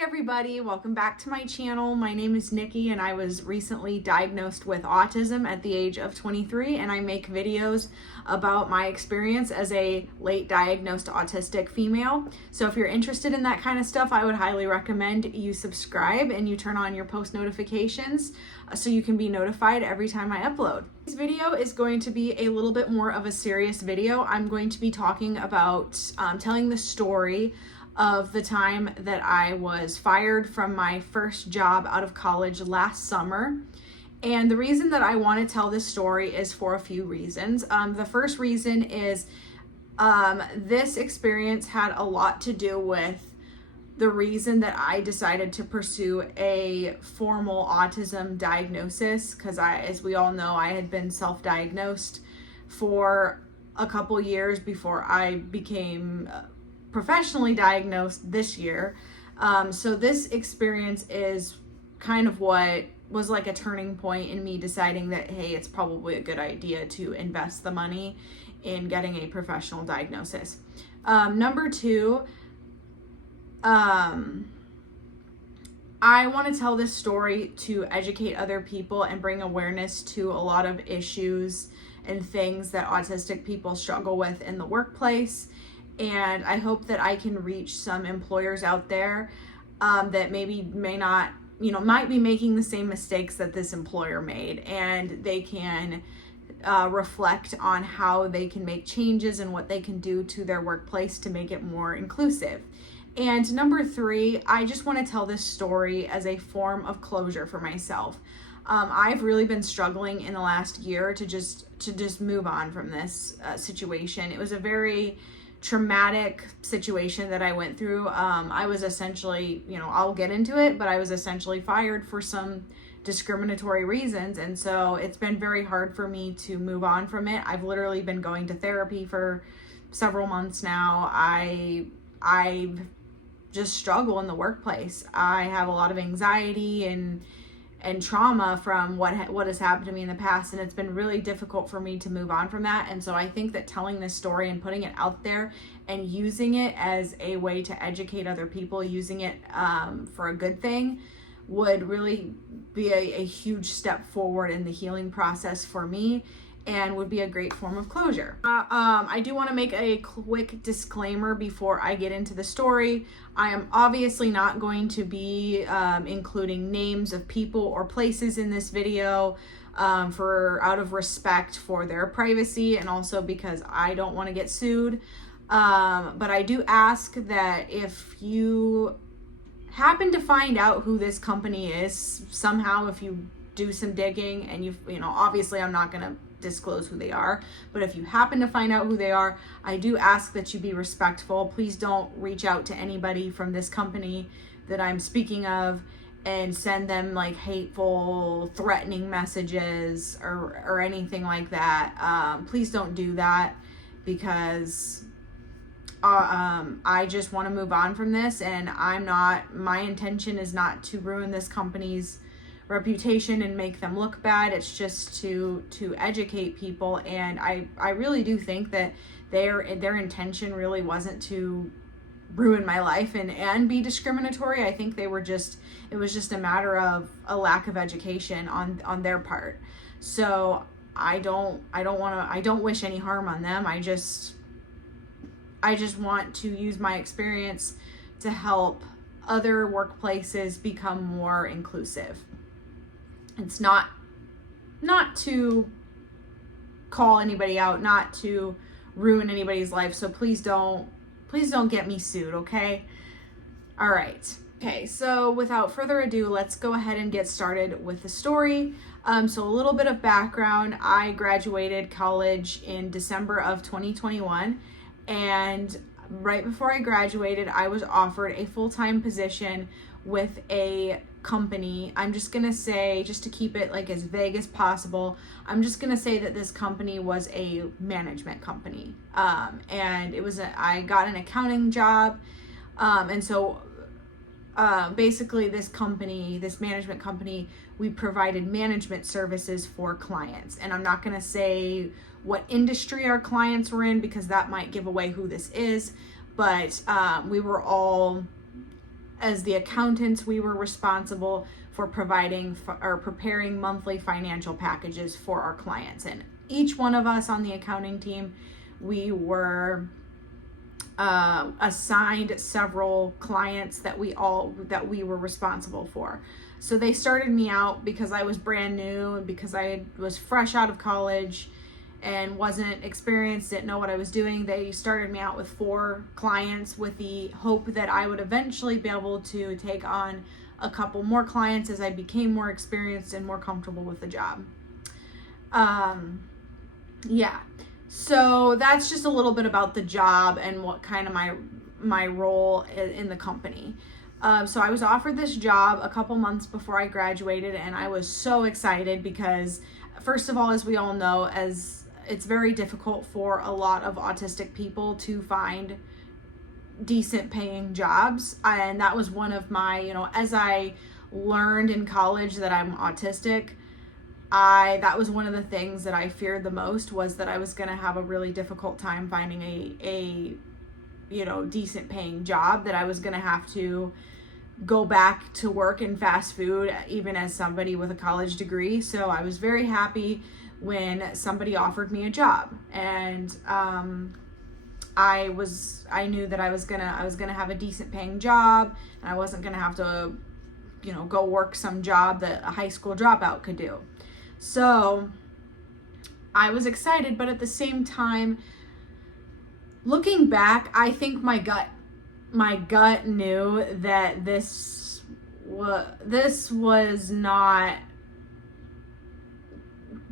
Hey everybody, welcome back to my channel. My name is Nikki and I was recently diagnosed with autism at the age of 23, and I make videos about my experience as a late diagnosed autistic female. So if you're interested in that kind of stuff, I would highly recommend you subscribe and you turn on your post notifications so you can be notified every time I upload. This video is going to be a little bit more of a serious video. I'm going to be talking about telling the story of the time that I was fired from my first job out of college last summer. And the reason that I want to tell this story is for a few reasons. The first reason is this experience had a lot to do with the reason that I decided to pursue a formal autism diagnosis, because as we all know, I had been self-diagnosed for a couple years before I became professionally diagnosed this year. So this experience is kind of what was like a turning point in me deciding that, hey, it's probably a good idea to invest the money in getting a professional diagnosis. Number two, I want to tell this story to educate other people and bring awareness to a lot of issues and things that autistic people struggle with in the workplace. And I hope that I can reach some employers out there that might be making the same mistakes that this employer made, and they can reflect on how they can make changes and what they can do to their workplace to make it more inclusive. And number three, I just want to tell this story as a form of closure for myself. I've really been struggling in the last year to just move on from this situation. It was a very traumatic situation that I went through. I was essentially, I'll get into it, but I was essentially fired for some discriminatory reasons. And so it's been very hard for me to move on from it. I've literally been going to therapy for several months now. I just struggle in the workplace. I have a lot of anxiety and trauma from what has happened to me in the past, and it's been really difficult for me to move on from that. And so I think that telling this story and putting it out there and using it as a way to educate other people, using it for a good thing, would really be a huge step forward in the healing process for me, and would be a great form of closure. I do want to make a quick disclaimer before I get into the story. I am obviously not going to be including names of people or places in this video out of respect for their privacy, and also because I don't want to get sued. But I do ask that if you happen to find out who this company is somehow, if you do some digging and obviously I'm not going to disclose who they are, but if you happen to find out who they are, I do ask that you be respectful. Please don't reach out to anybody from this company that I'm speaking of and send them like hateful, threatening messages or anything like that. Please don't do that, because I just want to move on from this, and my intention is not to ruin this company's reputation and make them look bad. It's just to educate people, and I really do think that their intention really wasn't to ruin my life and be discriminatory. I think it was just a matter of a lack of education on their part. So I don't wish any harm on them. I just want to use my experience to help other workplaces become more inclusive. It's not to call anybody out, not to ruin anybody's life. So please don't get me sued, okay? All right. Okay, so without further ado, let's go ahead and get started with the story. So a little bit of background. I graduated college in December of 2021, and right before I graduated, I was offered a full-time position with a company. I'm just gonna say, just to keep it like as vague as possible, I'm just gonna say that this company was a management company, and I got an accounting job, and so basically this management company, we provided management services for clients. And I'm not gonna say what industry our clients were in, because that might give away who this is, but we were all as the accountants, we were responsible for providing or preparing monthly financial packages for our clients. And each one of us on the accounting team, we were assigned several clients that we were responsible for. So they started me out because I was brand new and because I was fresh out of college and wasn't experienced, didn't know what I was doing. They started me out with 4 clients with the hope that I would eventually be able to take on a couple more clients as I became more experienced and more comfortable with the job. Yeah. So that's just a little bit about the job and what kind of my role in the company. So I was offered this job a couple months before I graduated, and I was so excited because, first of all, as we all know, as it's very difficult for a lot of autistic people to find decent paying jobs. And that was one of my, as I learned in college that I'm autistic, that was one of the things that I feared the most, was that I was going to have a really difficult time finding a decent paying job, that I was going to have to go back to work in fast food, even as somebody with a college degree. So I was very happy when somebody offered me a job, and I knew that I was gonna have a decent paying job, and I wasn't gonna have to, go work some job that a high school dropout could do. So I was excited, but at the same time, looking back, I think my gut knew that this was not,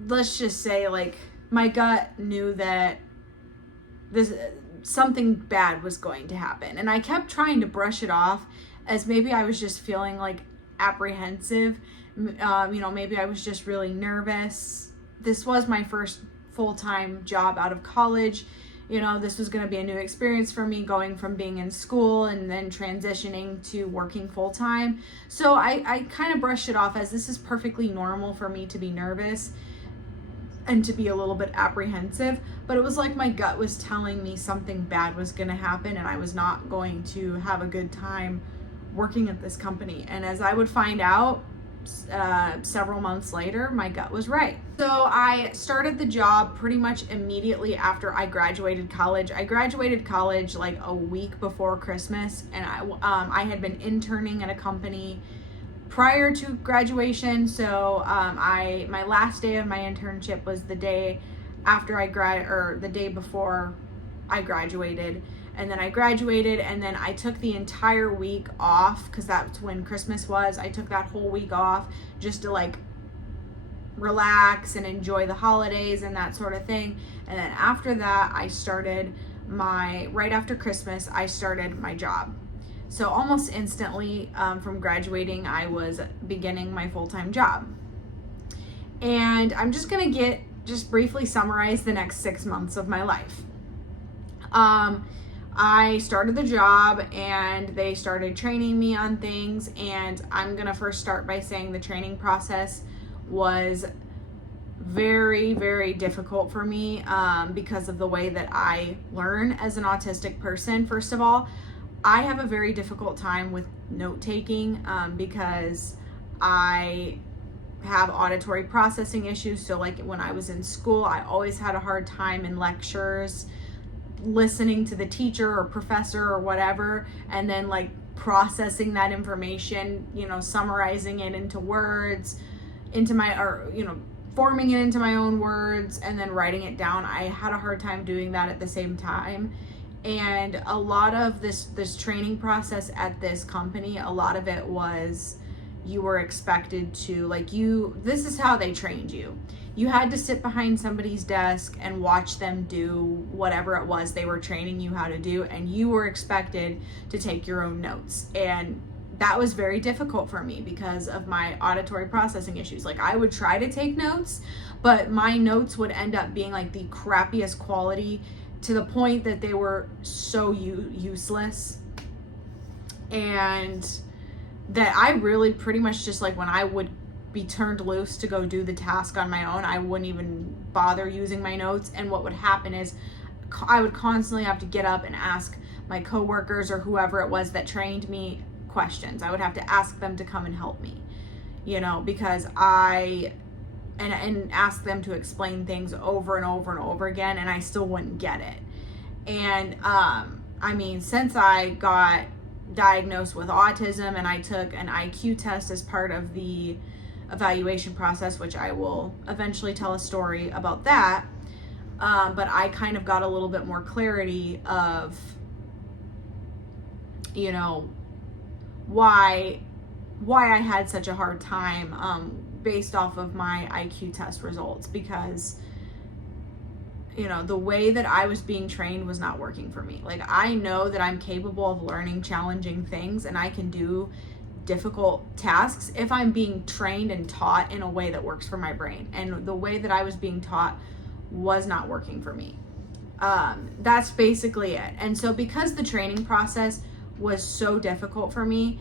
let's just say, like, my gut knew that something bad was going to happen. And I kept trying to brush it off as maybe I was just feeling like apprehensive. Maybe I was just really nervous. This was my first full-time job out of college. This was going to be a new experience for me, going from being in school and then transitioning to working full-time. So I kind of brushed it off as this is perfectly normal for me to be nervous and to be a little bit apprehensive. But it was like my gut was telling me something bad was going to happen and I was not going to have a good time working at this company. And as I would find out several months later, my gut was right. So I started the job pretty much immediately after I graduated college. I graduated college like a week before Christmas, and I had been interning at a company prior to graduation. So my last day of my internship was the day after the day before I graduated. And then I graduated, and then I took the entire week off because that's when Christmas was. I took that whole week off just to like relax and enjoy the holidays and that sort of thing. And then after that, right after Christmas, I started my job. So almost instantly from graduating, I was beginning my full-time job. And I'm just gonna just briefly summarize the next 6 months of my life. I started the job and they started training me on things, and I'm gonna first start by saying the training process was very, very difficult for me because of the way that I learn as an autistic person. First of all, I have a very difficult time with note-taking because I have auditory processing issues. So like when I was in school, I always had a hard time in lectures listening to the teacher or professor or whatever, and then like processing that information, summarizing it into words, forming it into my own words, and then writing it down. I had a hard time doing that at the same time. And a lot of this training process at this company, a lot of it was you were expected to, this is how they trained you. You had to sit behind somebody's desk and watch them do whatever it was they were training you how to do, and you were expected to take your own notes. And that was very difficult for me because of my auditory processing issues. Like, I would try to take notes, but my notes would end up being like the crappiest quality, to the point that they were so useless. And that I really pretty much just, like, when I would be turned loose to go do the task on my own, I wouldn't even bother using my notes. And what would happen is I would constantly have to get up and ask my coworkers or whoever it was that trained me questions. I would have to ask them to come and help me, because and ask them to explain things over and over and over again, and I still wouldn't get it. And since I got diagnosed with autism and I took an IQ test as part of the evaluation process, which I will eventually tell a story about that, but I kind of got a little bit more clarity of, why I had such a hard time based off of my IQ test results, because the way that I was being trained was not working for me. Like, I know that I'm capable of learning challenging things and I can do difficult tasks if I'm being trained and taught in a way that works for my brain. And the way that I was being taught was not working for me. That's basically it. And so because the training process was so difficult for me,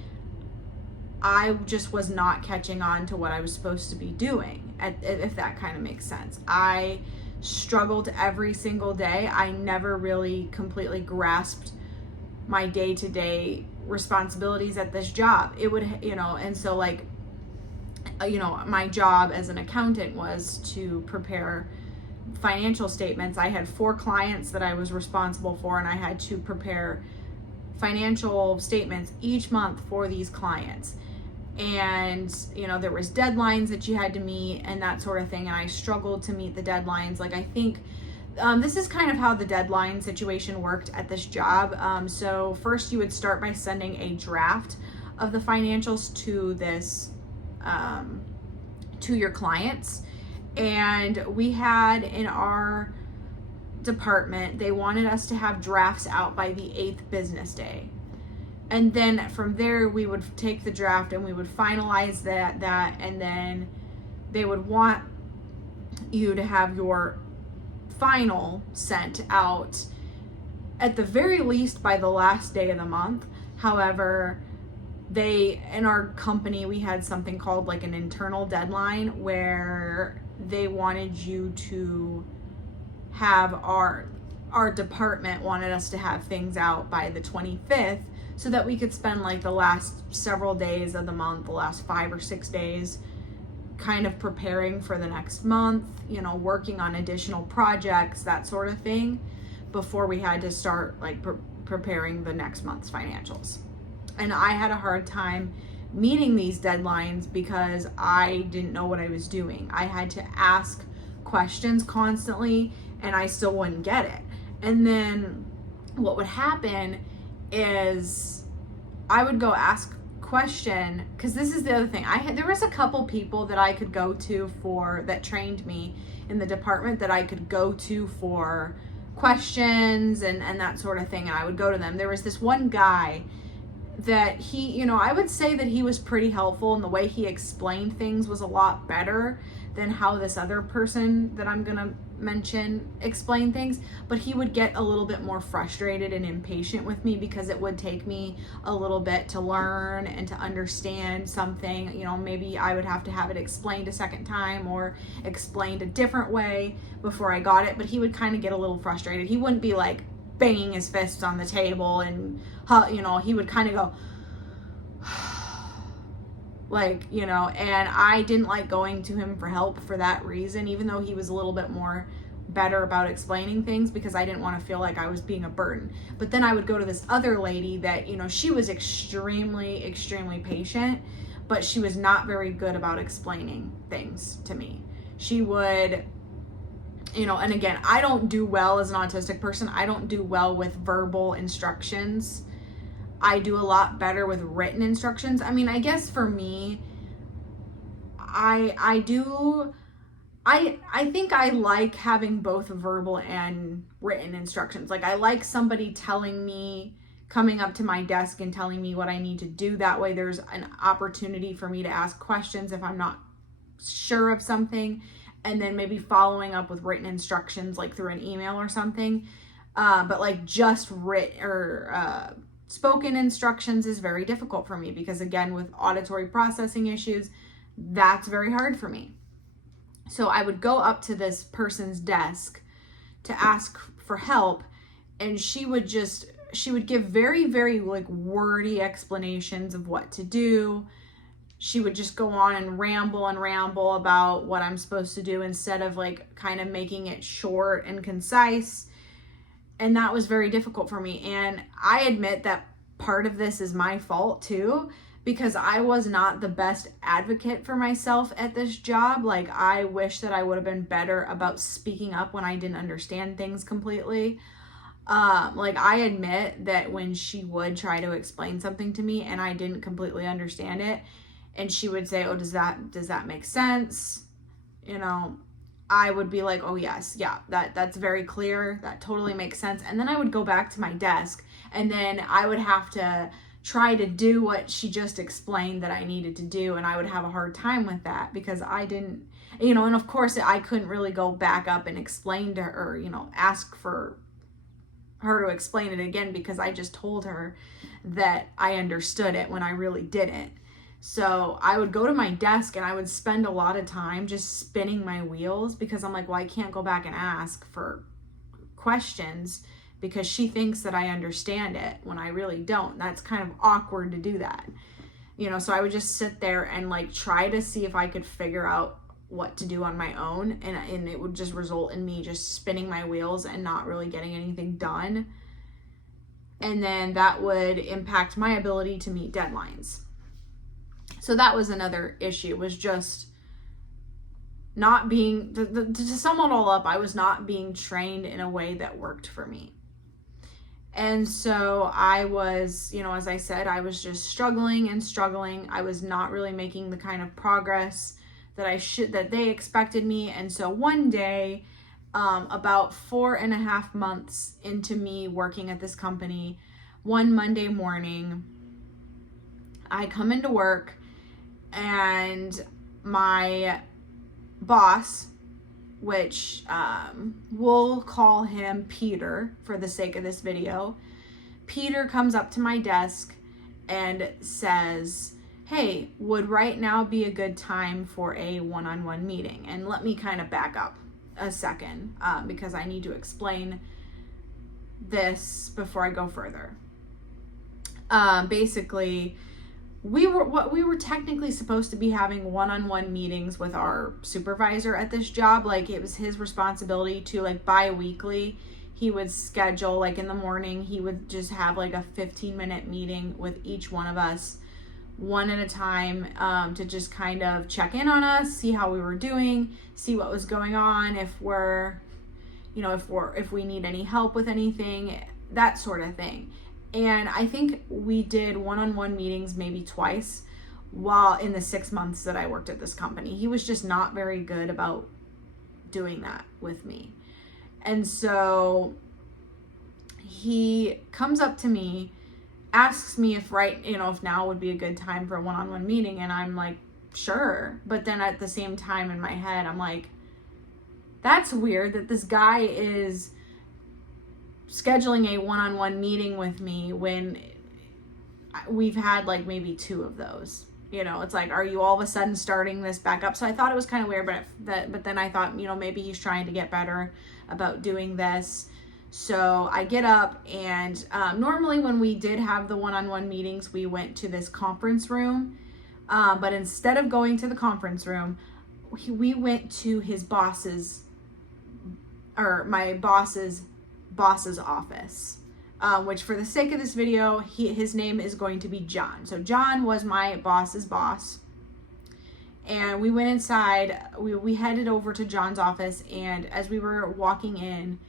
I just was not catching on to what I was supposed to be doing, if that kind of makes sense. I struggled every single day. I never really completely grasped my day-to-day responsibilities at this job. It would, and so my job as an accountant was to prepare financial statements. I had 4 clients that I was responsible for, and I had to prepare financial statements each month for these clients. And there was deadlines that you had to meet and that sort of thing, and I struggled to meet the deadlines. Like, I think this is kind of how the deadline situation worked at this job. So first you would start by sending a draft of the financials to this to your clients, and we had in our department, they wanted us to have drafts out by the 8th business day. And then from there, we would take the draft and we would finalize that, and then they would want you to have your final sent out at the very least by the last day of the month. However, in our company, we had something called like an internal deadline where they wanted you to have our department wanted us to have things out by the 25th, so that we could spend like the last several days of the month, the last 5 or 6 days, kind of preparing for the next month, working on additional projects, that sort of thing, before we had to start like preparing the next month's financials. And I had a hard time meeting these deadlines because I didn't know what I was doing. I had to ask questions constantly and I still wouldn't get it. And then what would happen is I would go ask question, because this is the other thing. There was a couple people that I could go to that trained me in the department that I could go to for questions and that sort of thing, and I would go to them. There was this one guy that I would say that he was pretty helpful, and the way he explained things was a lot better than how this other person that I'm gonna mention explained things, but he would get a little bit more frustrated and impatient with me because it would take me a little bit to learn and to understand something. Maybe I would have to have it explained a second time or explained a different way before I got it, but he would kind of get a little frustrated. He wouldn't be like banging his fists on the table and he would kind of go and I didn't like going to him for help for that reason, even though he was a little bit more better about explaining things, because I didn't want to feel like I was being a burden. But then I would go to this other lady that, she was extremely, extremely patient, but she was not very good about explaining things to me. She would, and again, I don't do well as an autistic person. I don't do well with verbal instructions. I do a lot better with written instructions. I guess for me, I think I like having both verbal and written instructions. Like, I like somebody coming up to my desk and telling me what I need to do. That way there's an opportunity for me to ask questions if I'm not sure of something, and then maybe following up with written instructions like through an email or something. But like just written or spoken instructions is very difficult for me because, again, with auditory processing issues, that's very hard for me. So I would go up to this person's desk to ask for help, and she would just she would give very, very like wordy explanations of what to do. She would just go on and ramble about what I'm supposed to do instead of like kind of making it short and concise. And that was very difficult for me. And I admit that part of this is my fault too, because I was not the best advocate for myself at this job. Like, I wish that I would have been better about speaking up when I didn't understand things completely. Like, I admit that when she would try to explain something to me and I didn't completely understand it, and she would say, oh, does that make sense? You know, I would be like, oh yes, yeah, that's very clear. That totally makes sense. And then I would go back to my desk, and then I would have to try to do what she just explained that I needed to do. And I would have a hard time with that because I didn't, you know, and of course I couldn't really go back up and explain to her, you know, ask for her to explain it again, because I just told her that I understood it when I really didn't. So I would go to my desk and I would spend a lot of time just spinning my wheels, because I'm like, well, I can't go back and ask for questions because she thinks that I understand it when I really don't. That's kind of awkward to do that, you know. So I would just sit there and like try to see if I could figure out what to do on my own, and it would just result in me just spinning my wheels and not really getting anything done. And then that would impact my ability to meet deadlines. So that was another issue, was just not being, to sum it all up, I was not being trained in a way that worked for me. And so I was, you know, as I said, I was just struggling. I was not really making the kind of progress that they expected me. And so one day, about 4.5 months into me working at this company, one Monday morning, I come into work, and my boss, which we'll call him Peter for the sake of this video, Peter comes up to my desk and says, hey, would right now be a good time for a one-on-one meeting? And let me kind of back up a second, because I need to explain this before I go further. Basically, we were technically supposed to be having one-on-one meetings with our supervisor at this job. Like, it was his responsibility to, like, bi-weekly, he would schedule, like, in the morning, he would just have like a 15-minute meeting with each one of us, one at a time, to just kind of check in on us, see how we were doing, see what was going on, if we need any help with anything, that sort of thing. And I think we did one-on-one meetings maybe twice while in the 6 months that I worked at this company. He was just not very good about doing that with me. And so he comes up to me, asks me if now would be a good time for a one-on-one meeting. And I'm like, sure. But then at the same time in my head, I'm like, that's weird that this guy is scheduling a one-on-one meeting with me when we've had like maybe 2 of those. You know, it's like, are you all of a sudden starting this back up? So I thought it was kind of weird, but then I thought, you know, maybe he's trying to get better about doing this. So I get up, and normally when we did have the one-on-one meetings, we went to this conference room. But instead of going to the conference room, we went to his my boss's office, which for the sake of this video, his name is going to be John. So John was my boss's boss. And we went inside, we headed over to John's office, and as we were walking in,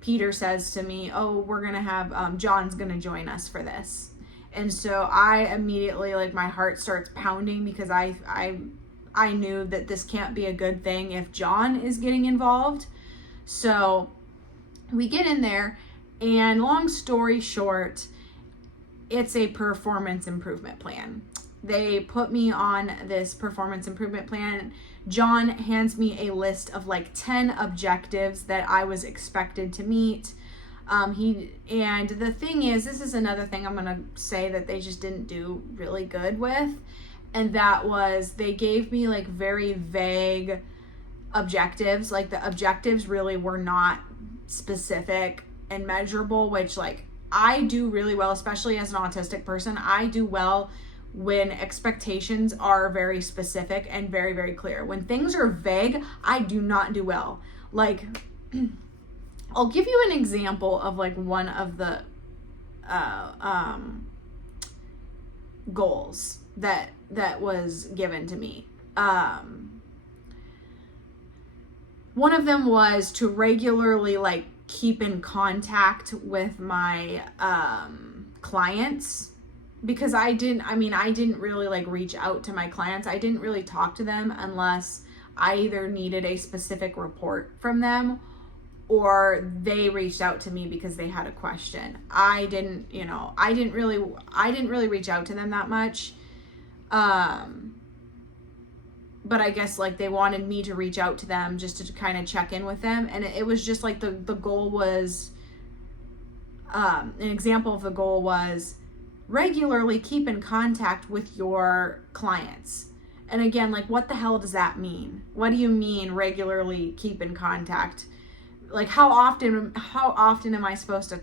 Peter says to me, oh, we're going to have, John's going to join us for this. And so I immediately, like, my heart starts pounding, because I knew that this can't be a good thing if John is getting involved. So we get in there, and long story short, it's a performance improvement plan. They put me on this performance improvement plan. John hands me a list of like 10 objectives that I was expected to meet. And the thing is, this is another thing I'm gonna say that they just didn't do really good with, and that was they gave me like very vague objectives. Like, the objectives really were not specific and measurable, which, like, I do really well, especially as an autistic person. I do well when expectations are very specific and very, very clear. When things are vague, I do not do well. Like, I'll give you an example of like one of the goals that was given to me. One of them was to regularly like keep in contact with my clients, because I didn't really like reach out to my clients. I didn't really talk to them unless I either needed a specific report from them or they reached out to me because they had a question. I didn't really reach out to them that much. But I guess like they wanted me to reach out to them just to kind of check in with them. And it was just like the goal was, an example of the goal was regularly keep in contact with your clients. And again, like, what the hell does that mean? What do you mean regularly keep in contact? Like, how often am I supposed to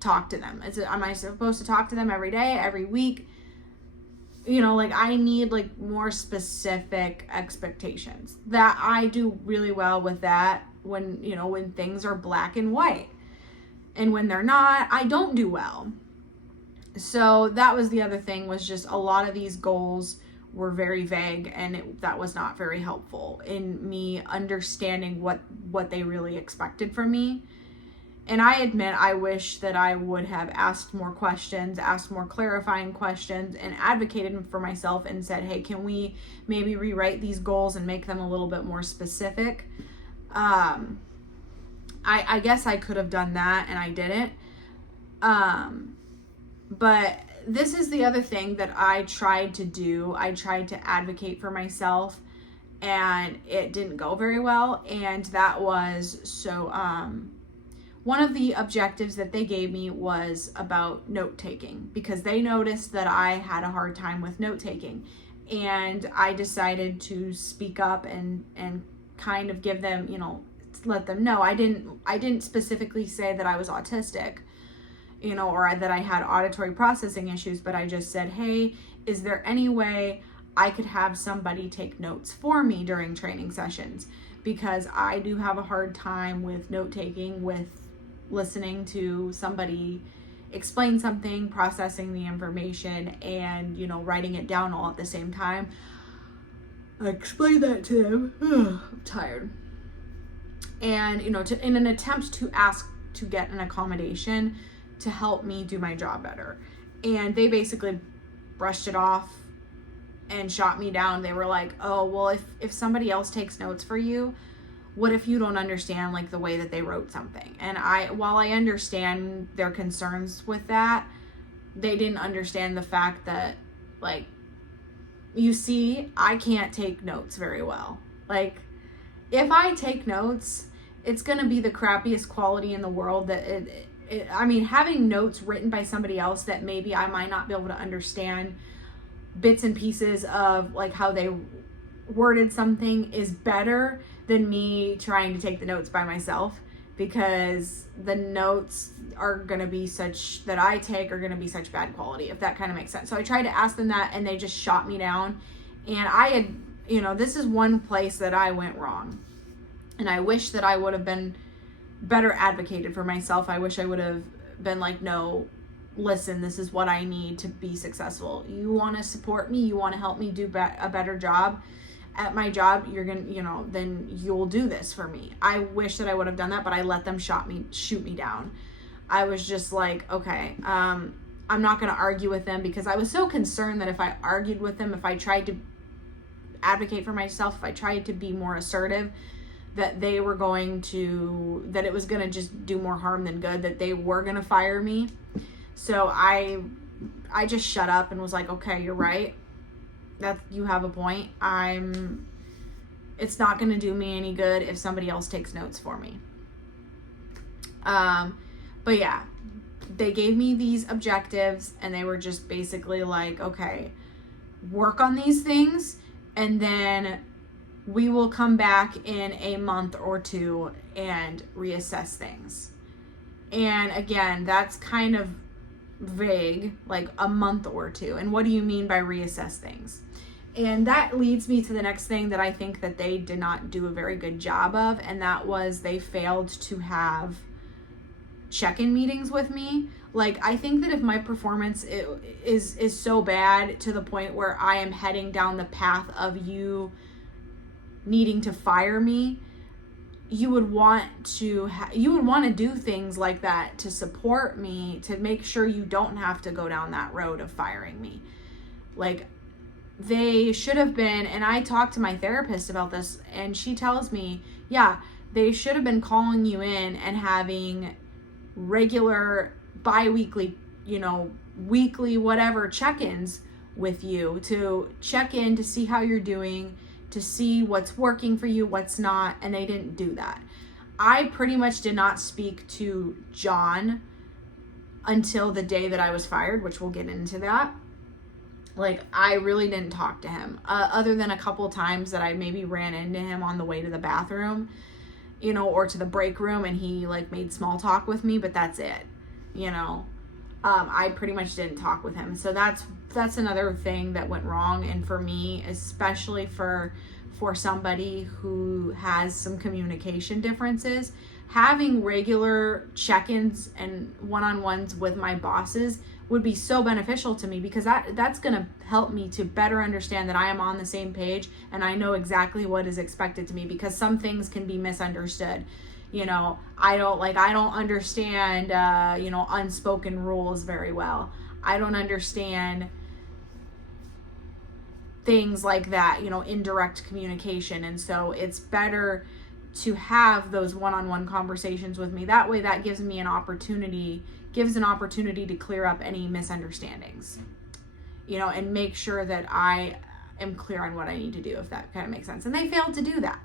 talk to them? Am I supposed to talk to them every day, every week? Like, I need like more specific expectations. That I do really well with that when things are black and white. And when they're not, I don't do well. So that was the other thing, was just a lot of these goals were very vague, and that was not very helpful in me understanding what they really expected from me. And I admit, I wish that I would have asked more questions, asked more clarifying questions, and advocated for myself and said, hey, can we maybe rewrite these goals and make them a little bit more specific? I guess I could have done that, and I didn't. But this is the other thing that I tried to do. I tried to advocate for myself, and it didn't go very well. And that was one of the objectives that they gave me was about note taking, because they noticed that I had a hard time with note taking. And I decided to speak up and kind of give them, let them know. I didn't specifically say that I was autistic, or that I had auditory processing issues, but I just said, hey, is there any way I could have somebody take notes for me during training sessions? Because I do have a hard time with note taking, with listening to somebody explain something, processing the information, and, writing it down all at the same time. I explained that to them. I'm tired. And, in an attempt to ask to get an accommodation to help me do my job better. And they basically brushed it off and shot me down. They were like, oh, well, if somebody else takes notes for you, what if you don't understand like the way that they wrote something? And while I understand their concerns with that, they didn't understand the fact that, like, you see, I can't take notes very well. Like, if I take notes, it's going to be the crappiest quality in the world. That having notes written by somebody else that maybe I might not be able to understand bits and pieces of like how they worded something is better than me trying to take the notes by myself, because the notes are going to be such that I take are going to be such bad quality, if that kind of makes sense. So I tried to ask them that, and they just shot me down. And I had, this is one place that I went wrong. And I wish that I would have been better advocated for myself. I wish I would have been like, no, listen, this is what I need to be successful. You want to support me, you want to help me do a better job at my job, you're gonna, then you'll do this for me. I wish that I would have done that, but I let them shoot me down. I was just like, okay, I'm not gonna argue with them, because I was so concerned that if I argued with them, if I tried to advocate for myself, if I tried to be more assertive, that it was gonna just do more harm than good, that they were gonna fire me. So I just shut up and was like, okay, you're right. That you have a point. It's not going to do me any good if somebody else takes notes for me. But yeah, they gave me these objectives, and they were just basically like, okay, work on these things, and then we will come back in a month or two and reassess things. And again, that's kind of vague, like a month or two. And what do you mean by reassess things? And that leads me to the next thing that I think that they did not do a very good job of, and that was they failed to have check-in meetings with me. Like, I think that if my performance is so bad to the point where I am heading down the path of you needing to fire me, you would want to do things like that to support me, to make sure you don't have to go down that road of firing me. Like, they should have been, and I talked to my therapist about this, and she tells me, yeah, they should have been calling you in and having regular bi-weekly, weekly, whatever, check-ins with you to check in, to see how you're doing, to see what's working for you, what's not, and they didn't do that. I pretty much did not speak to John until the day that I was fired, which we'll get into that. Like, I really didn't talk to him, other than a couple times that I maybe ran into him on the way to the bathroom, or to the break room, and he like made small talk with me, but that's it. I pretty much didn't talk with him. So that's another thing that went wrong. And for me, especially for somebody who has some communication differences, having regular check-ins and one-on-ones with my bosses would be so beneficial to me, because that's going to help me to better understand that I am on the same page and I know exactly what is expected to me, because some things can be misunderstood. I don't understand, unspoken rules very well. I don't understand things like that, indirect communication. And so it's better to have those one-on-one conversations with me. That way, that gives an opportunity to clear up any misunderstandings, and make sure that I am clear on what I need to do, if that kind of makes sense. And they failed to do that.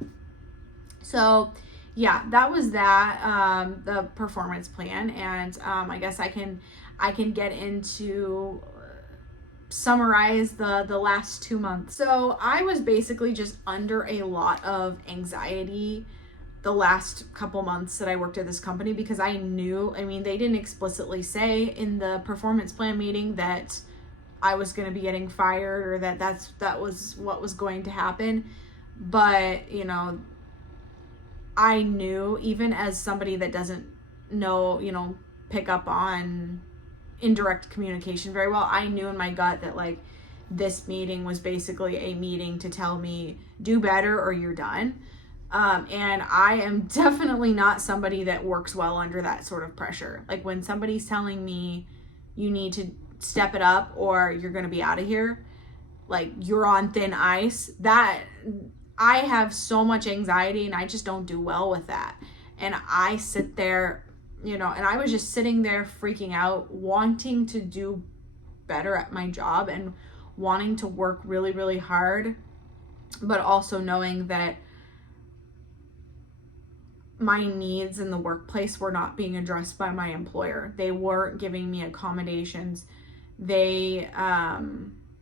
So yeah, that was that, the performance plan. And I guess I can get into summarize the last 2 months. So I was basically just under a lot of anxiety the last couple months that I worked at this company, because I knew, they didn't explicitly say in the performance plan meeting that I was going to be getting fired, or that was what was going to happen. But, I knew, even as somebody that doesn't know, pick up on indirect communication very well, I knew in my gut that like this meeting was basically a meeting to tell me do better or you're done. And I am definitely not somebody that works well under that sort of pressure. Like, when somebody's telling me you need to step it up or you're going to be out of here, like you're on thin ice, that I have so much anxiety and I just don't do well with that. And I sit there, and I was just sitting there freaking out, wanting to do better at my job and wanting to work really, really hard, but also knowing that my needs in the workplace were not being addressed by my employer. They weren't giving me accommodations. They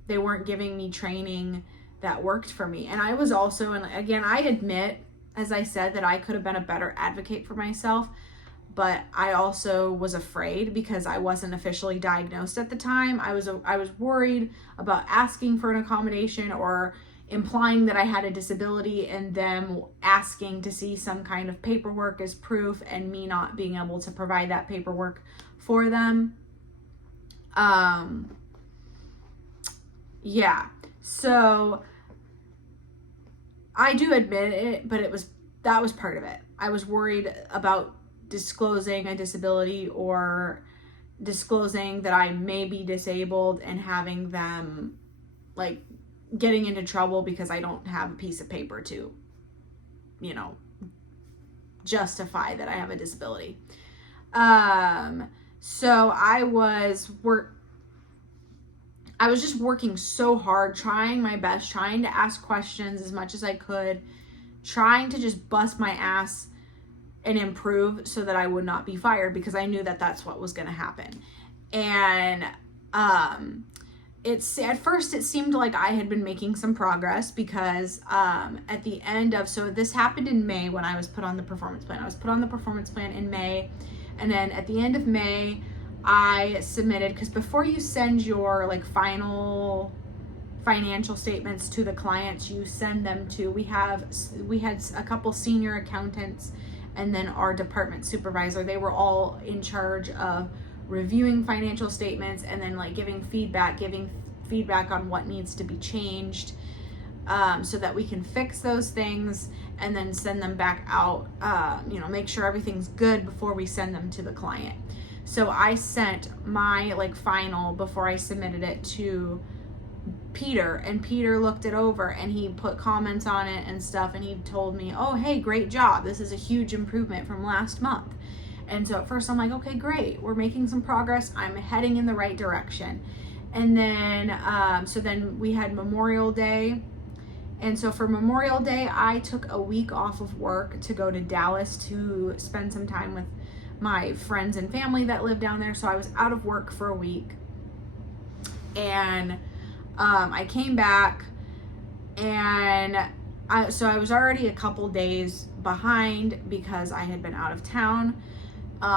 weren't giving me training that worked for me. And I was also, and again, I admit, as I said, that I could have been a better advocate for myself, but I also was afraid because I wasn't officially diagnosed at the time. I was worried about asking for an accommodation or implying that I had a disability and them asking to see some kind of paperwork as proof and me not being able to provide that paperwork for them. Yeah, so I do admit it, but that was part of it. I was worried about disclosing a disability or disclosing that I may be disabled and having them like getting into trouble because I don't have a piece of paper to, justify that I have a disability. So I was just working so hard, trying my best, trying to ask questions as much as I could, trying to just bust my ass and improve so that I would not be fired, because I knew that that's what was going to happen. And at first it seemed like I had been making some progress, because at the end of, so this happened in May when I was put on the performance plan. I was put on the performance plan in May, and then at the end of May, I submitted, because before you send your like final financial statements to the clients, you send them to, we had a couple senior accountants and then our department supervisor. They were all in charge of reviewing financial statements and then like giving feedback on what needs to be changed, so that we can fix those things and then send them back out, make sure everything's good before we send them to the client. So I sent my like final before I submitted it to Peter, and Peter looked it over and he put comments on it and stuff, and he told me, oh, hey, great job, this is a huge improvement from last month. And so at first I'm like, okay, great, we're making some progress, I'm heading in the right direction. And then so then we had Memorial Day, and so for Memorial Day I took a week off of work to go to Dallas to spend some time with my friends and family that live down there. So I was out of work for a week, and I came back, and I was already a couple days behind because I had been out of town.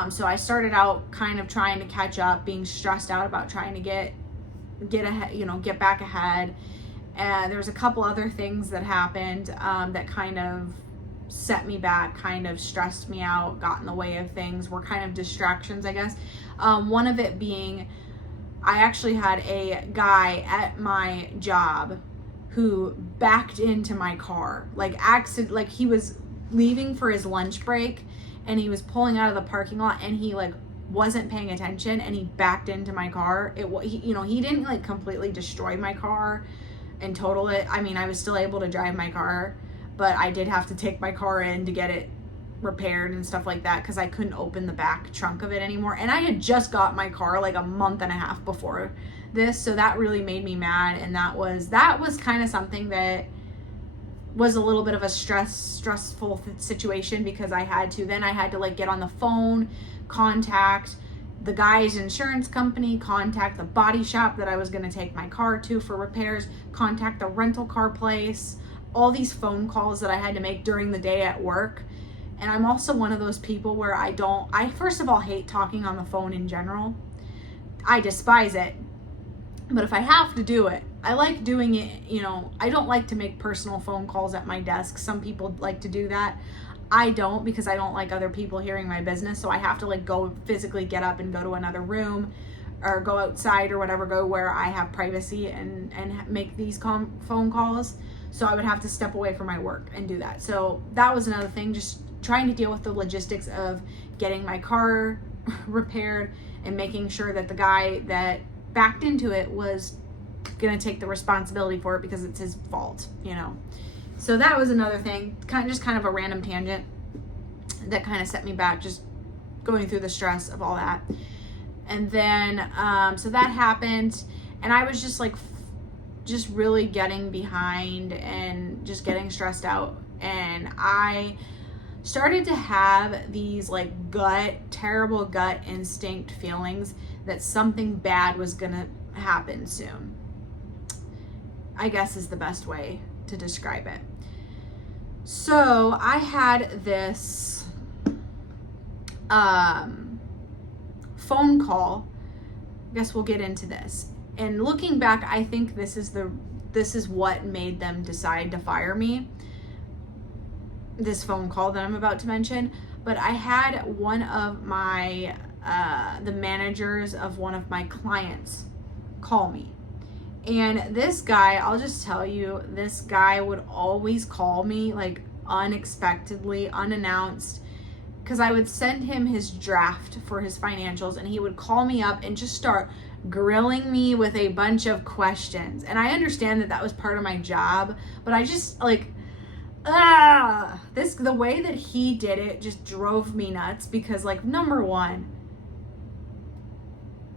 So I started out kind of trying to catch up, being stressed out about trying to get ahead, get back ahead. And there was a couple other things that happened that kind of set me back, kind of stressed me out, got in the way of things, were kind of distractions, I guess. One of it being, I actually had a guy at my job who backed into my car, like he was leaving for his lunch break and he was pulling out of the parking lot and he like wasn't paying attention and he backed into my car. He didn't like completely destroy my car and total it. I mean, I was still able to drive my car, but I did have to take my car in to get it repaired and stuff like that because I couldn't open the back trunk of it anymore. And I had just got my car like a month and a half before this, so that really made me mad. And that was kind of something that was a little bit of a stressful situation, because I had to like get on the phone, contact the guy's insurance company, contact the body shop that I was going to take my car to for repairs, contact the rental car place, all these phone calls that I had to make during the day at work. And I'm also one of those people where I first of all hate talking on the phone in general. I despise it. But if I have to do it, I like doing it. I don't like to make personal phone calls at my desk. Some people like to do that. I don't, because I don't like other people hearing my business. So I have to like go physically get up and go to another room or go outside or whatever, go where I have privacy and make these phone calls. So I would have to step away from my work and do that. So that was another thing, just trying to deal with the logistics of getting my car repaired and making sure that the guy that backed into it was going to take the responsibility for it because it's his fault, So that was another thing, kind of a random tangent that kind of set me back, just going through the stress of all that. And then, so that happened, and I was just like, just really getting behind and just getting stressed out. And I started to have these like terrible gut instinct feelings that something bad was gonna happen soon, I guess is the best way to describe it. So I had this phone call. I guess we'll get into this. And looking back, I think this is what made them decide to fire me. This phone call that I'm about to mention. But I had one of my the managers of one of my clients call me. And this guy, I'll just tell you, this guy would always call me like unexpectedly, unannounced, because I would send him his draft for his financials and he would call me up and just start grilling me with a bunch of questions. And I understand that was part of my job, but I just like, the way that he did it just drove me nuts, because like, number one,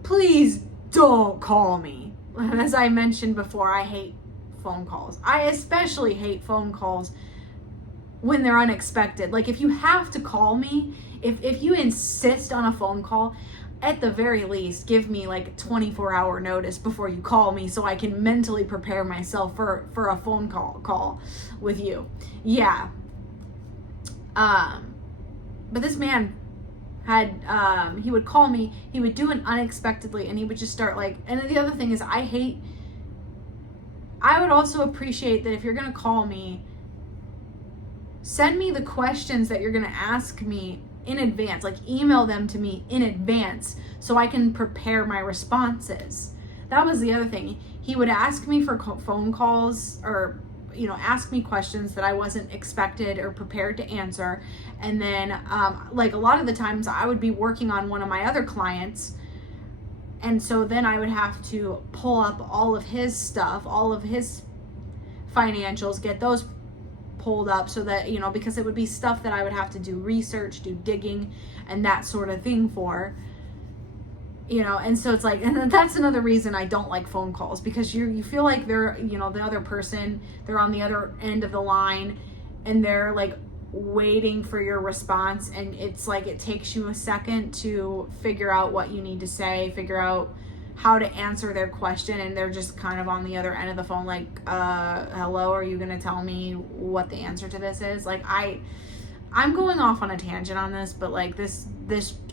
please don't call me. As I mentioned before, I hate phone calls. I especially hate phone calls when they're unexpected. Like, if you have to call me, if you insist on a phone call, at the very least, give me like 24-hour notice before you call me so I can mentally prepare myself for a phone call with you. Yeah. But this man he would call me, he would do it unexpectedly, and he would just start like, and the other thing is I would also appreciate that if you're going to call me, send me the questions that you're going to ask me in advance, like email them to me in advance so I can prepare my responses. That was the other thing. He would ask me for phone calls, or ask me questions that I wasn't expected or prepared to answer. And then like a lot of the times I would be working on one of my other clients, and so then I would have to pull up all of his stuff, all of his financials, get those pulled up so that, because it would be stuff that I would have to do research, do digging, and that sort of thing for, and so it's like, and that's another reason I don't like phone calls, because you feel like they're, the other person, they're on the other end of the line, and they're like waiting for your response, and it's like it takes you a second to figure out what you need to say, figure out how to answer their question, and they're just kind of on the other end of the phone like, hello, are you gonna tell me what the answer to this is? Like I'm going off on a tangent on this, but like this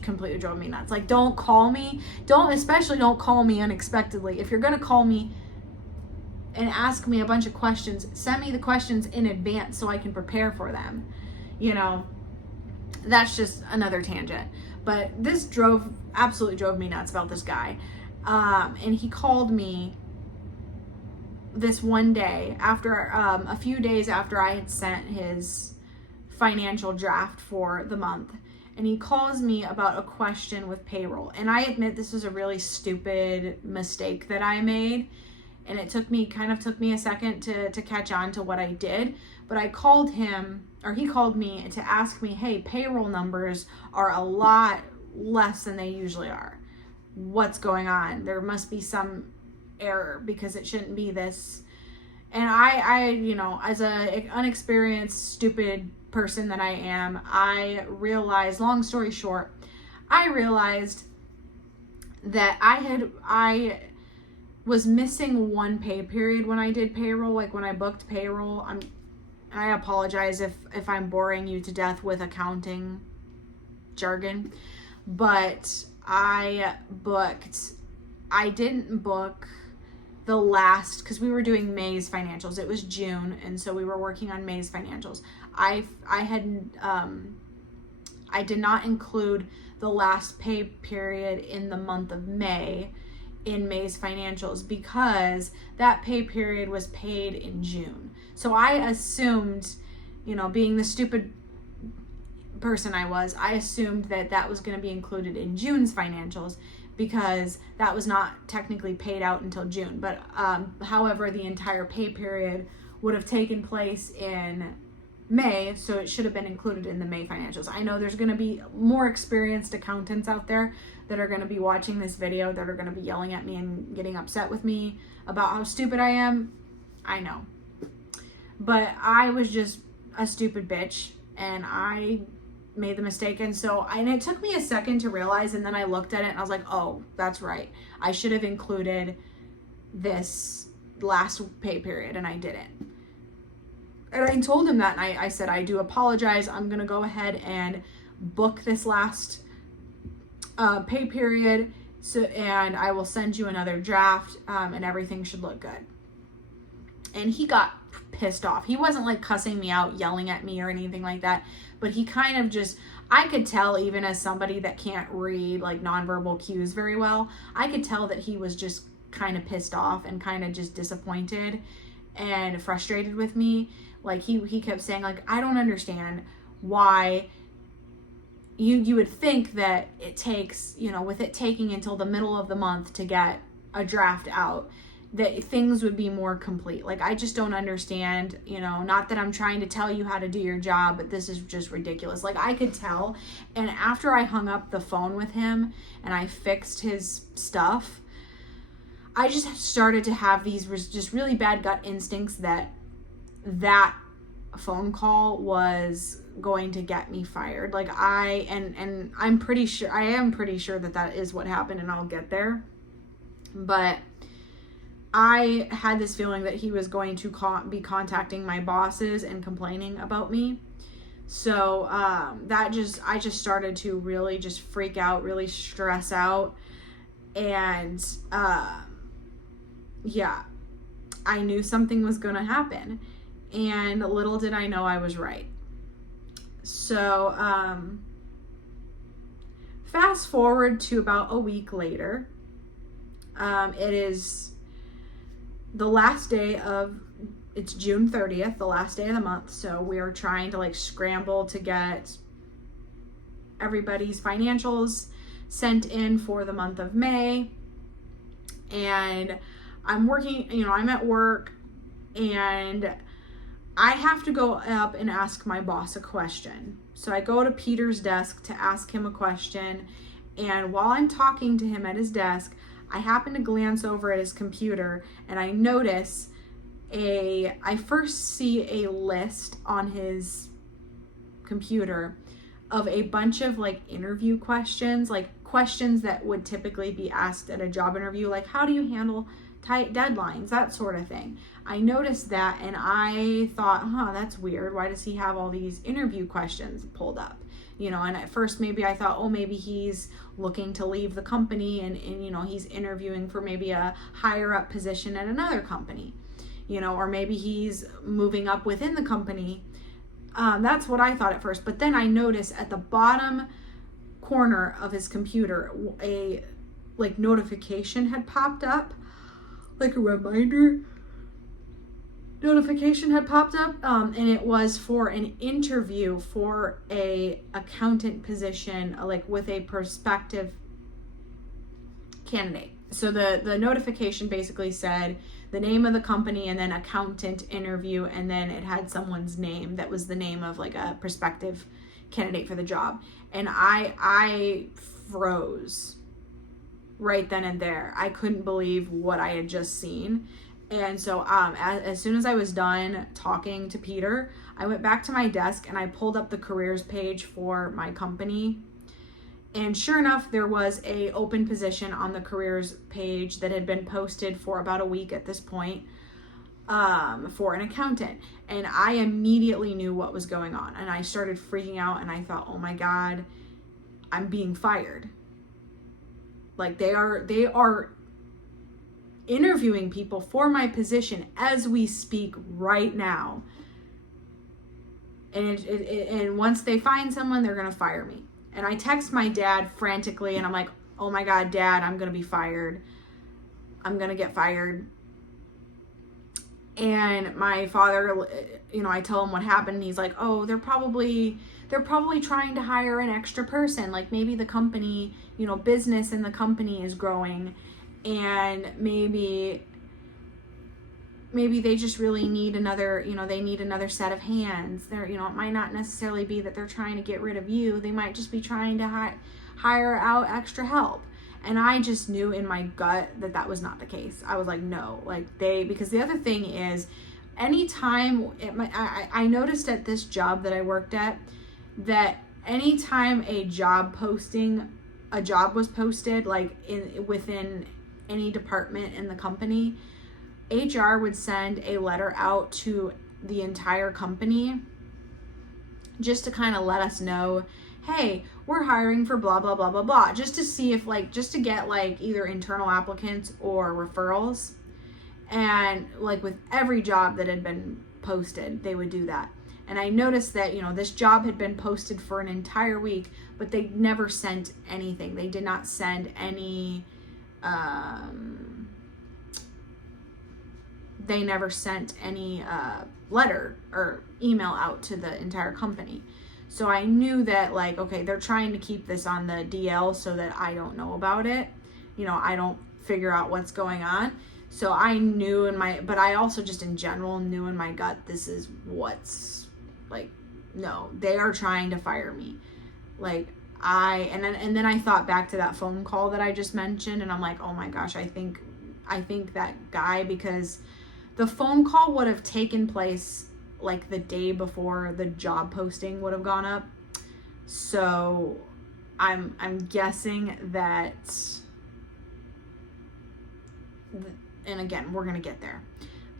completely drove me nuts. Like, don't call me, especially don't call me unexpectedly. If you're gonna call me and ask me a bunch of questions, send me the questions in advance so I can prepare for them. That's just another tangent. But this absolutely drove me nuts about this guy. And he called me this one day after, a few days after I had sent his financial draft for the month. And he calls me about a question with payroll. And I admit this was a really stupid mistake that I made. And it took me a second to catch on to what I did. But I called him, or he called me to ask me, hey, payroll numbers are a lot less than they usually are. What's going on? There must be some error, because it shouldn't be this. And I as a unexperienced, stupid person that I am, I realized, long story short, I realized that I was missing one pay period when I did payroll, like when I booked payroll. I apologize if I'm boring you to death with accounting jargon, but I didn't book the last, because we were doing May's financials. It was June, and so we were working on May's financials. I did not include the last pay period in the month of May in May's financials, because that pay period was paid in June. So I assumed, being the stupid person I assumed that was going to be included in June's financials, because that was not technically paid out until June. But however, the entire pay period would have taken place in May, so it should have been included in the May financials. I know there's going to be more experienced accountants out there that are going to be watching this video, that are going to be yelling at me and getting upset with me about how stupid I am. I know. But I was just a stupid bitch, and I made the mistake. And it took me a second to realize, and then I looked at it and I was like, oh, that's right. I should have included this last pay period, and I didn't. And I told him that, and I said, I do apologize. I'm going to go ahead and book this last pay period, and I will send you another draft, and everything should look good. And he got pissed off. He wasn't like cussing me out, yelling at me or anything like that, but he kind of just, I could tell, even as somebody that can't read like nonverbal cues very well, I could tell that he was just kind of pissed off and kind of just disappointed and frustrated with me. Like he kept saying, like, I don't understand why you would think that it takes, with it taking until the middle of the month to get a draft out, that things would be more complete. Like, I just don't understand, not that I'm trying to tell you how to do your job, but this is just ridiculous. Like, I could tell. And after I hung up the phone with him and I fixed his stuff, I just started to have these just really bad gut instincts that phone call was going to get me fired. Like, I am pretty sure that is what happened, and I'll get there. But I had this feeling that he was going to be contacting my bosses and complaining about me. So I just started to really just freak out, really stress out. And yeah, I knew something was going to happen. And little did I know I was right. So fast forward to about a week later. It is the last day of, it's June 30th, the last day of the month. So we are trying to like scramble to get everybody's financials sent in for the month of May. And I'm working, I'm at work, and I have to go up and ask my boss a question. So I go to Peter's desk to ask him a question. And while I'm talking to him at his desk, I happen to glance over at his computer, and I notice I first see a list on his computer of a bunch of like interview questions, like questions that would typically be asked at a job interview, like how do you handle tight deadlines, that sort of thing. I noticed that, and I thought, that's weird. Why does he have all these interview questions pulled up? And at first maybe I thought, maybe he's looking to leave the company, and he's interviewing for maybe a higher up position at another company, or maybe he's moving up within the company. That's what I thought at first. But then I noticed at the bottom corner of his computer, a like notification had popped up, like a reminder notification had popped up, and it was for an interview for a accountant position, like with a prospective candidate. So the notification basically said the name of the company and then accountant interview, and then it had someone's name that was the name of like a prospective candidate for the job. And I froze right then and there. I couldn't believe what I had just seen. And so as soon as I was done talking to Peter, I went back to my desk and I pulled up the careers page for my company. And sure enough, there was a open position on the careers page that had been posted for about a week at this point, for an accountant. And I immediately knew what was going on. And I started freaking out, and I thought, oh my God, I'm being fired. Like they are interviewing people for my position as we speak right now. And and once they find someone, they're going to fire me. And I text my dad frantically, and I'm like, oh my God, Dad, I'm going to be fired. I'm going to get fired. And my father, I tell him what happened, and he's like, oh, they're probably trying to hire an extra person. Like maybe the company, business in the company is growing, and maybe they just really need another, they need another set of hands. It might not necessarily be that they're trying to get rid of you. They might just be trying to hire out extra help. And I just knew in my gut that was not the case. I was like, no, because the other thing is, anytime I noticed at this job that I worked at, that anytime a job was posted, like within any department in the company, HR would send a letter out to the entire company just to kind of let us know, hey, we're hiring for blah, blah, blah, blah, blah, just to see if just to get either internal applicants or referrals. And with every job that had been posted, they would do that. And I noticed that, this job had been posted for an entire week, but they never sent anything. They did not send any, letter or email out to the entire company. So I knew that okay, they're trying to keep this on the DL so that I don't know about it. I don't figure out what's going on. So I knew but I also just in general knew in my gut, this is what's no, they are trying to fire me. And then I thought back to that phone call that I just mentioned, and I'm like, oh my gosh, I think that guy, because the phone call would have taken place the day before the job posting would have gone up. So I'm guessing that, and again, we're gonna get there,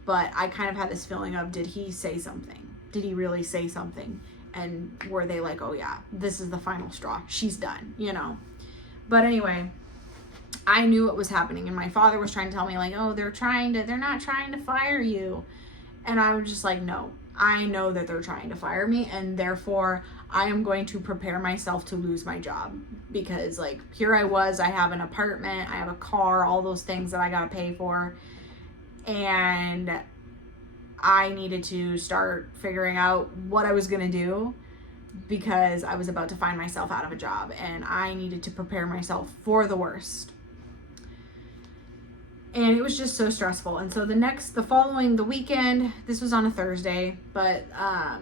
but I kind of had this feeling of, did he say something? Did he really say something? And were they like, oh yeah, this is the final straw, she's done, you know? But anyway, I knew what was happening, and my father was trying to tell me like, oh, they're not trying to fire you. And I was just like, no, I know that they're trying to fire me, and therefore I am going to prepare myself to lose my job, because like, here I was, I have an apartment, I have a car, all those things that I got to pay for. And I needed to start figuring out what I was going to do, because I was about to find myself out of a job, and I needed to prepare myself for the worst. And it was just so stressful. And so the weekend, this was on a Thursday, but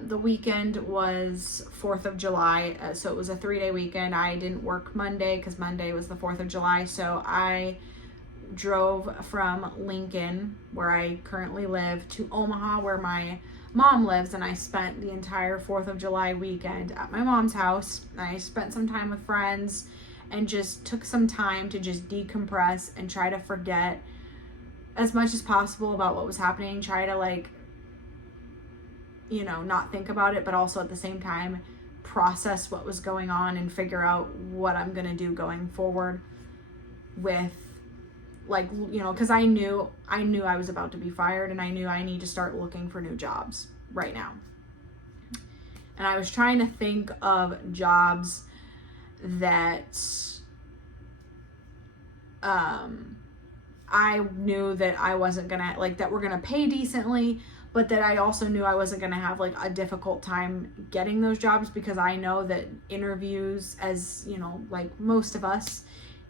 the weekend was 4th of July. So it was a 3-day weekend. I didn't work Monday because Monday was the 4th of July. So I drove from Lincoln, where I currently live, to Omaha, where my mom lives. And I spent the entire 4th of July weekend at my mom's house. I spent some time with friends and just took some time to just decompress and try to forget as much as possible about what was happening. Try to like, you know, not think about it, but also at the same time process what was going on and figure out what I'm going to do going forward with, like, you know, because I knew I was about to be fired, and I knew I need to start looking for new jobs right now. And I was trying to think of jobs that I knew that I wasn't gonna, like, that were gonna pay decently, but that I also knew I wasn't gonna have like a difficult time getting those jobs, because I know that interviews, as you know, like most of us,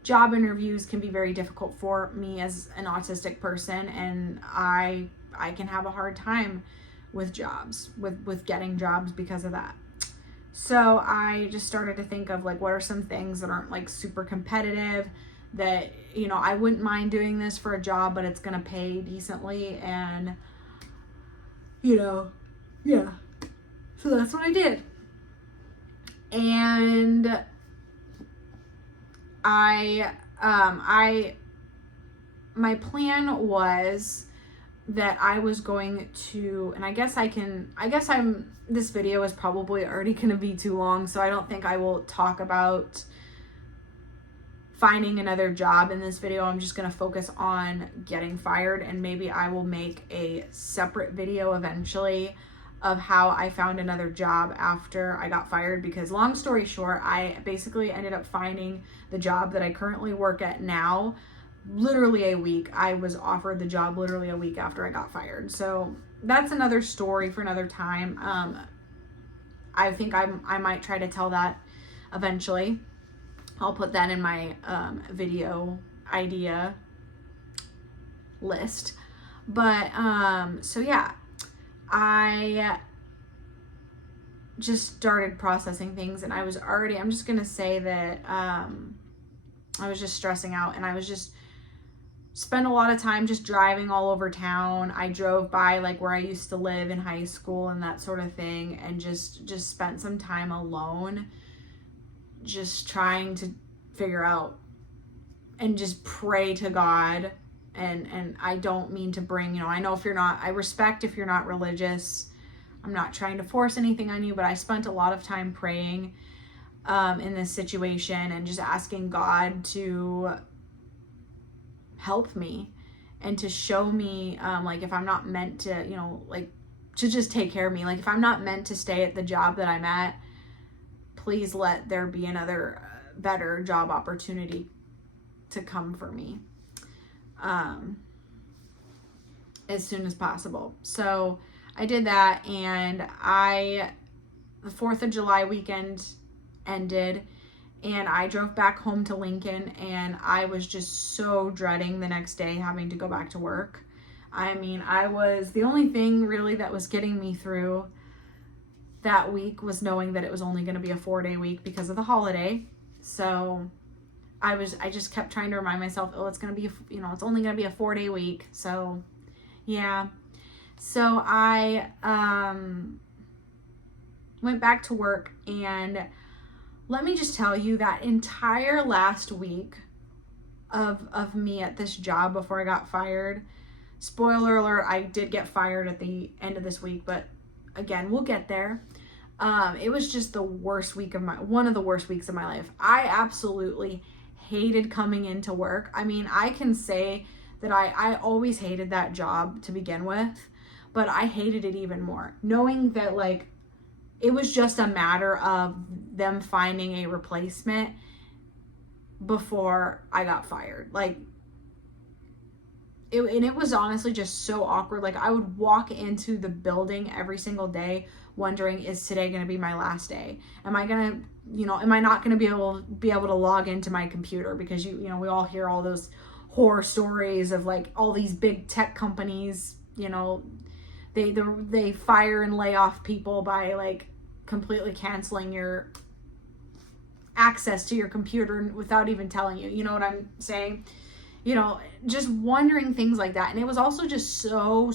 job interviews can be very difficult for me as an autistic person, and I can have a hard time with jobs, with getting jobs because of that. So I just started to think of like, what are some things that aren't like super competitive, that, you know, I wouldn't mind doing this for a job, but it's gonna pay decently, and, you know, yeah. So that's what I did. And my plan was that I was going to, and this video is probably already going to be too long, so I don't think I will talk about finding another job in this video. I'm just going to focus on getting fired, and maybe I will make a separate video eventually of how I found another job after I got fired, because long story short, I basically ended up finding the job that I currently work at now literally a week. I was offered the job literally a week after I got fired. So that's another story for another time. I think I might try to tell that eventually. I'll put that in my video idea list. But so yeah, I just started processing things, and I'm just gonna say that I was just stressing out, and I was just spent a lot of time just driving all over town. I drove by like where I used to live in high school and that sort of thing, and just spent some time alone, just trying to figure out and just pray to God. And I don't mean to bring, you know, I know I respect if you're not religious. I'm not trying to force anything on you, but I spent a lot of time praying in this situation, and just asking God to help me and to show me, like, if I'm not meant to, you know, like, to just take care of me. Like, if I'm not meant to stay at the job that I'm at, please let there be another better job opportunity to come for me as soon as possible. So I did that, and the 4th of July weekend ended, and I drove back home to Lincoln, and I was just so dreading the next day having to go back to work. I mean, the only thing really that was getting me through that week was knowing that it was only going to be a 4-day week because of the holiday. So I just kept trying to remind myself, oh, it's going to be, you know, it's only going to be a 4-day week. So yeah. So I went back to work, and let me just tell you, that entire last week of me at this job before I got fired, spoiler alert, I did get fired at the end of this week, but again, we'll get there. It was just the worst week of one of the worst weeks of my life. I absolutely hated coming into work. I mean, I can say that I always hated that job to begin with, but I hated it even more. Knowing that like it was just a matter of them finding a replacement before I got fired. Like it was honestly just so awkward. Like I would walk into the building every single day wondering, is today going to be my last day? Am I going to, am I not going to be able to log into my computer? Because we all hear all those horror stories of like all these big tech companies, they fire and lay off people by like completely canceling your access to your computer without even telling you. You know what I'm saying? Just wondering things like that. And it was also just so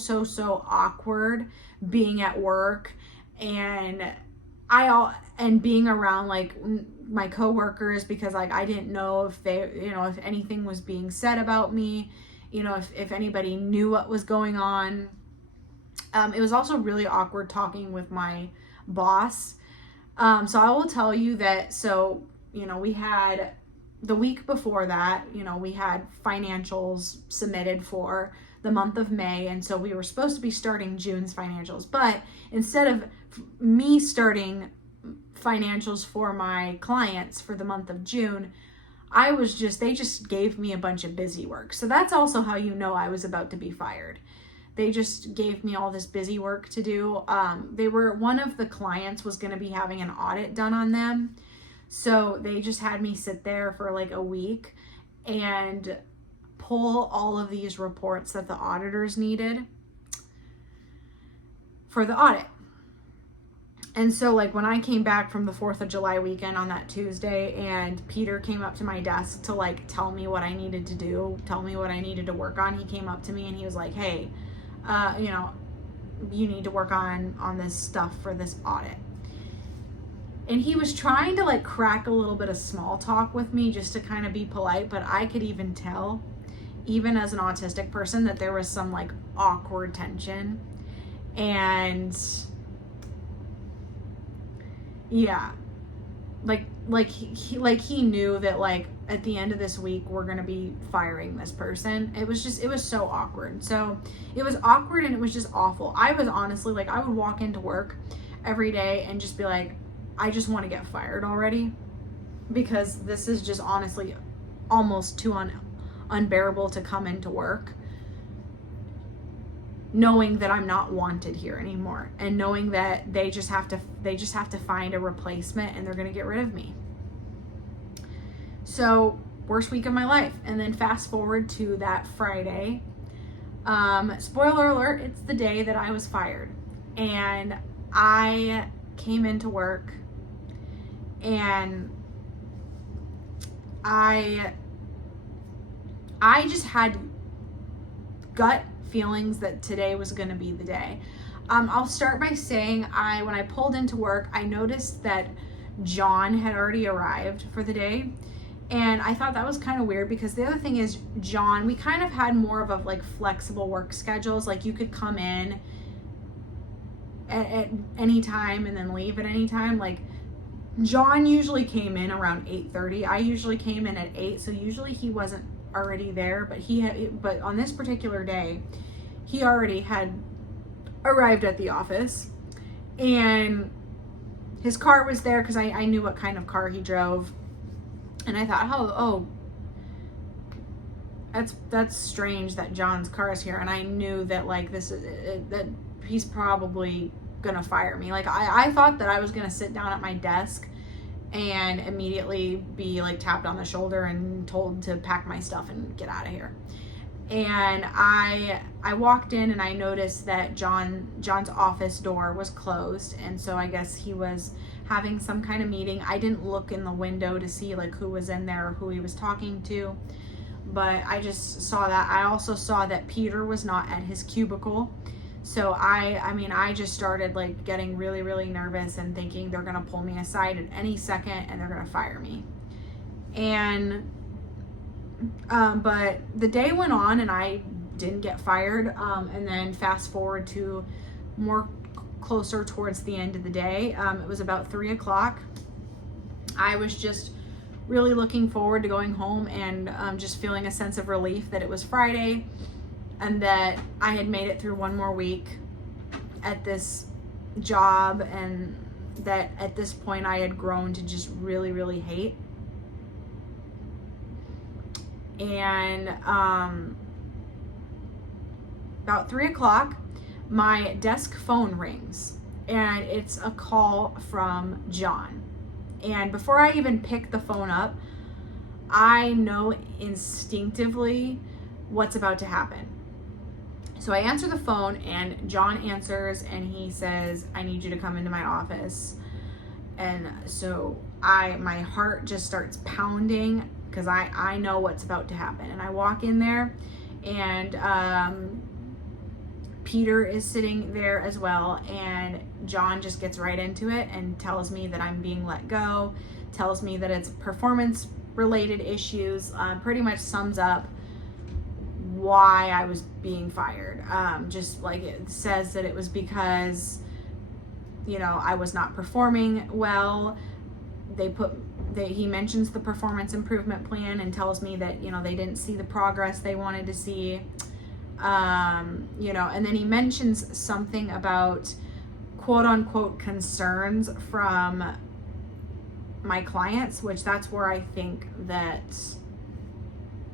awkward being at work and being around like my coworkers, because like I didn't know if they, if anything was being said about me, if anybody knew what was going on. It was also really awkward talking with my boss. So I will tell you that, we had the week before that, we had financials submitted for the month of May. And so we were supposed to be starting June's financials. But instead of me starting financials for my clients for the month of June, they just gave me a bunch of busy work. So that's also how I was about to be fired. They just gave me all this busy work to do. One of the clients was going to be having an audit done on them. So they just had me sit there for like a week and pull all of these reports that the auditors needed for the audit. And so like when I came back from the 4th of July weekend on that Tuesday, and Peter came up to my desk to like tell me what I needed to do, tell me what I needed to work on, he came up to me and he was like, hey, you need to work on this stuff for this audit. And he was trying to like crack a little bit of small talk with me just to kind of be polite, but I could even tell, even as an autistic person, that there was some like awkward tension. And yeah, he knew that like at the end of this week we're gonna be firing this person. It was so awkward. So it was awkward and it was just awful. I was honestly like, I would walk into work every day and just be like, I just want to get fired already, because this is just honestly almost too unbearable to come into work knowing that I'm not wanted here anymore, and knowing that they just have to find a replacement and they're going to get rid of me. So worst week of my life. And then fast forward to that Friday. Spoiler alert, it's the day that I was fired. And I came into work and I just had gut feelings that today was going to be the day. I'll start by saying when I pulled into work, I noticed that John had already arrived for the day. And I thought that was kind of weird, because the other thing is John, we kind of had more of a like flexible work schedules. Like you could come in at any time and then leave at any time. Like John usually came in around 8:30. I usually came in at 8. So usually he wasn't already there, but on this particular day, he already had arrived at the office, and his car was there because I knew what kind of car he drove. And I thought, oh, that's strange that John's car is here. And I knew that like that he's probably gonna fire me. Like I thought that I was gonna sit down at my desk and immediately be like tapped on the shoulder and told to pack my stuff and get out of here. And I walked in and I noticed that John's office door was closed, and so I guess he was having some kind of meeting. I didn't look in the window to see like who was in there or who he was talking to, but I just saw that. I also saw that Peter was not at his cubicle. So I just started like getting really, really nervous and thinking they're gonna pull me aside at any second and they're gonna fire me. And but the day went on and I didn't get fired. And then fast forward to more closer towards the end of the day. It was about 3 o'clock. I was just really looking forward to going home and just feeling a sense of relief that it was Friday and that I had made it through one more week at this job, and that at this point I had grown to just really, really hate. And about 3 o'clock, my desk phone rings, and it's a call from John. And before I even pick the phone up, I know instinctively what's about to happen. So I answer the phone, and John answers, and he says, "I need you to come into my office." And so my heart just starts pounding because I know what's about to happen. And I walk in there, and Peter is sitting there as well, and John just gets right into it and tells me that I'm being let go, tells me that it's performance related issues, pretty much sums up why I was being fired. Just like it says that it was because, I was not performing well. He mentions the performance improvement plan and tells me that, they didn't see the progress they wanted to see. And then he mentions something about quote unquote concerns from my clients, which that's where I think that,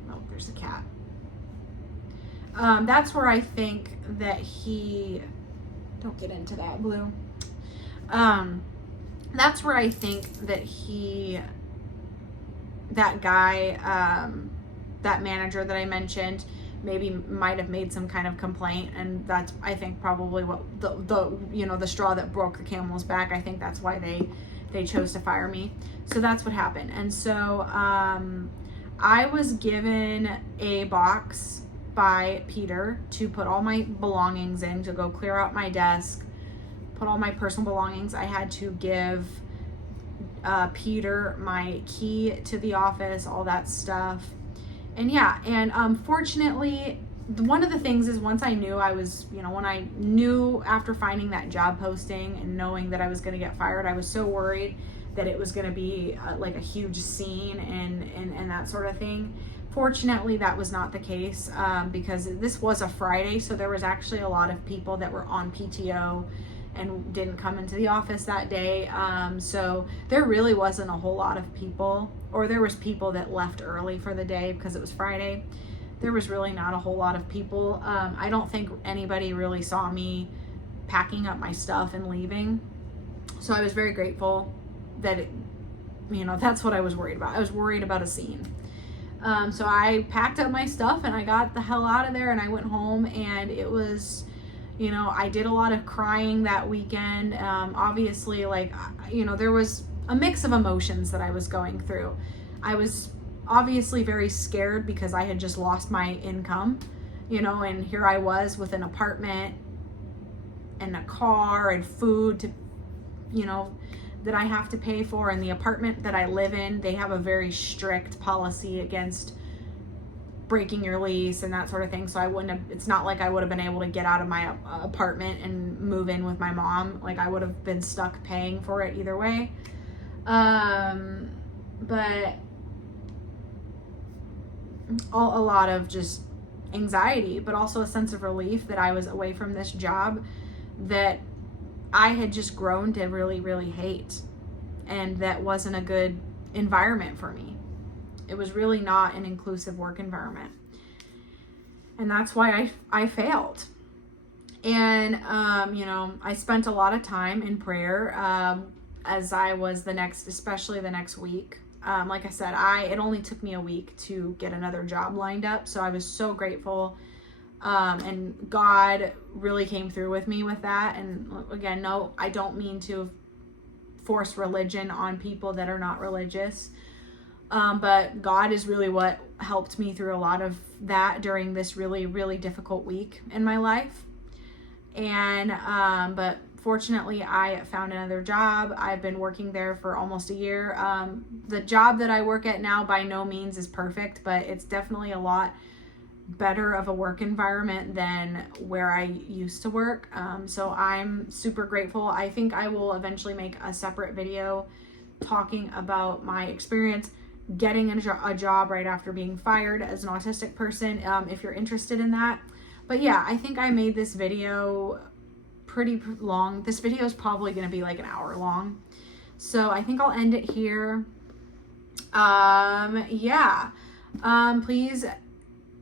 oh, there's a cat. That's where I think that don't get into that, Blue. That's where I think that that guy, that manager that I mentioned, maybe might have made some kind of complaint, and that's, I think, probably what the straw that broke the camel's back. I think that's why they chose to fire me. So that's what happened. And so I was given a box by Peter to put all my belongings in, to go clear out my desk, put all my personal belongings. I had to give Peter my key to the office, all that stuff. And fortunately, one of the things is, once I knew I was, when I knew after finding that job posting and knowing that I was going to get fired, I was so worried that it was going to be like a huge scene and that sort of thing. Fortunately, that was not the case, because this was a Friday, so there was actually a lot of people that were on PTO and didn't come into the office that day. So there really wasn't a whole lot of people, or there was people that left early for the day because it was Friday. There was really not a whole lot of people. I don't think anybody really saw me packing up my stuff and leaving. So I was very grateful that that's what I was worried about. I was worried about a scene. So I packed up my stuff and I got the hell out of there, and I went home, and it was, I did a lot of crying that weekend. Obviously, there was a mix of emotions that I was going through. I was obviously very scared because I had just lost my income, and here I was with an apartment and a car and food to, that I have to pay for. And the apartment that I live in, they have a very strict policy against breaking your lease and that sort of thing. So it's not like I would have been able to get out of my apartment and move in with my mom. Like, I would have been stuck paying for it either way. But a lot of just anxiety, but also a sense of relief that I was away from this job that I had just grown to really, really hate. And that wasn't a good environment for me. It was really not an inclusive work environment. And that's why I failed. And, I spent a lot of time in prayer as I was especially the next week. Like I said, it only took me a week to get another job lined up. So I was so grateful. And God really came through with me with that. And again, no, I don't mean to force religion on people that are not religious. But God is really what helped me through a lot of that during this really, really difficult week in my life. And, but fortunately I found another job. I've been working there for almost a year. The job that I work at now by no means is perfect, but it's definitely a lot better of a work environment than where I used to work. So I'm super grateful. I think I will eventually make a separate video talking about my experience getting a job right after being fired as an autistic person, if you're interested in that. But yeah, I think I made this video pretty long. This video is probably going to be like an hour long. So I think I'll end it here. Yeah. Please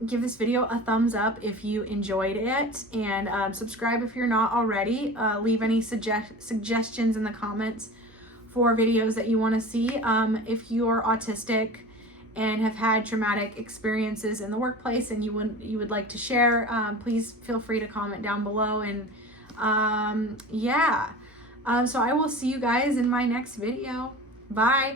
give this video a thumbs up if you enjoyed it, and subscribe if you're not already. Leave any suggestions in the comments for videos that you want to see. If you're autistic and have had traumatic experiences in the workplace and you would like to share, please feel free to comment down below. And yeah, so I will see you guys in my next video. Bye.